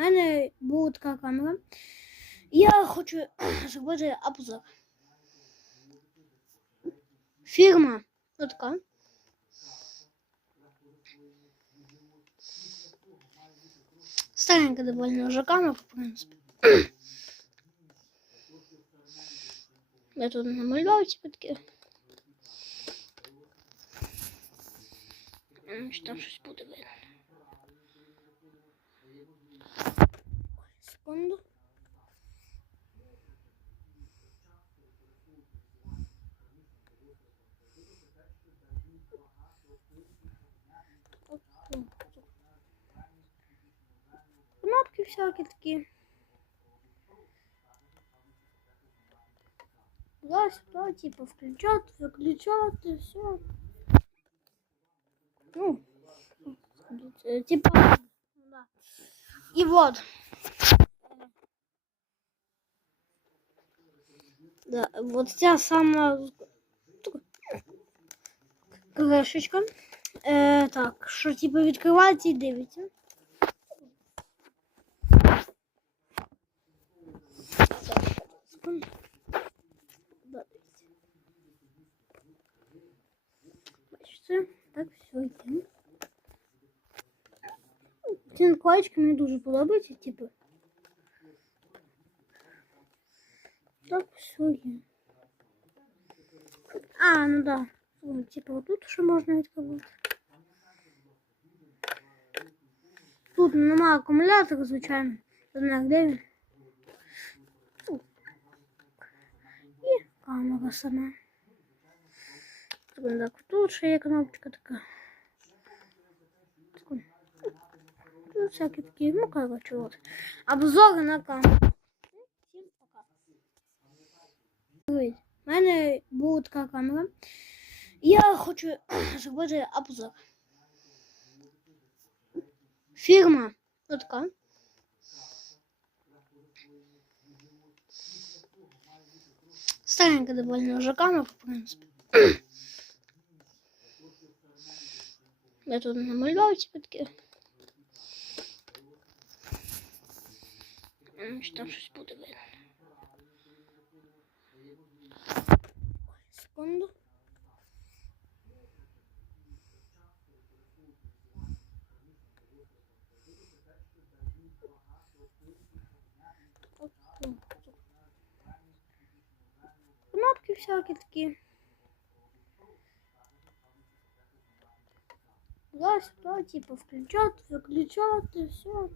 мене була така камера. Я хочу зробити обзор. Фірма така. Старенька довольно уже камера, в принципі. Я тут намалював ці таке. М, Що там щось буде видно. Секунду. Кнопки всякі такі. Туда-сюда, типа, включать, выключать, все. Ну, типа, да. И вот. Да, вот ця сама кришечка. Е, так, що типу відкривається і дивиться. Так, секунду. Да, дивіться. Бачите, так все йде. Ці накладочки мені дуже подобаються, типу. Так, все є. А, ну да. О, Типа вот тут ще можна відкривати. Тут немає акумулятора, звичайно. Однак де він? Тут. І камера сама. Так, тут ще є кнопочка така. Таку. Тут всякі такі, ну короче, вот. Обзори на камеру. Дивись, в мене була така камера. Я хочу зробити обзор. Фірма така. Старенька довольно уже камера, в принципі. Я тут намалював ці таке. М, Що там щось буде видно. Секунду. Кнопки всякі такі. Туда-сюда, типа, включать, выключать, все.